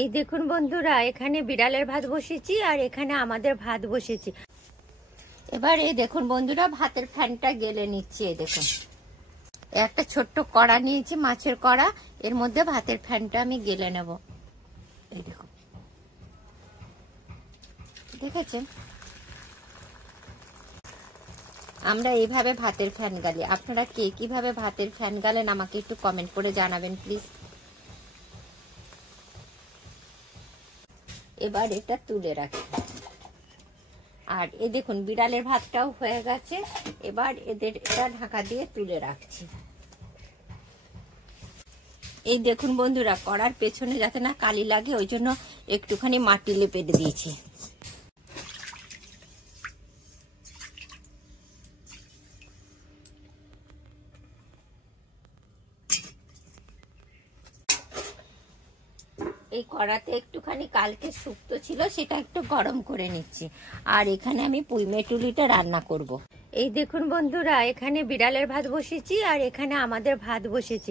এই দেখুন বন্ধুরা, এখানে বিড়ালের ভাত বসেছি আর এখানে আমাদের ভাত বসেছি। এবার এই দেখুন বন্ধুরা, ভাতের ফ্যানটা গেলে নিচ্ছি। এই দেখুন, একটা ছোট্ট কড়া নিয়েছি, মাছের কড়া, এর মধ্যে ভাতের ফ্যানটা আমি গেলে নেব। এই দেখুন, দেখেছেন? আমরা এইভাবে ভাতের ফ্যান গালি। আপনারা কে কিভাবে ভাতের ফ্যান গালেন আমাকে একটু কমেন্ট করে জানাবেন প্লিজ। এবার এটা তুলে রাখি। আর এই দেখুন, বিড়ালের ভাতটাও হয়ে গেছে। এবার এদের এটা ঢাকা দিয়ে তুলে রাখছি। এই দেখুন বন্ধুরা, কড়ার পেছনে যাতে না কালি লাগে ওই জন্য একটুখানি মাটি লেপে দিয়েছি। এই কড়াতে একটুখানি কালকে শুক্তো ছিল, সেটা একটু গরম করে নিচ্ছি। আর এখানে আমি পুঁইমেটুলিটা রান্না করব। এই দেখুন বন্ধুরা, এখানে বিড়ালের ভাত বসেছি আর এখানে আমাদের ভাত বসেছি।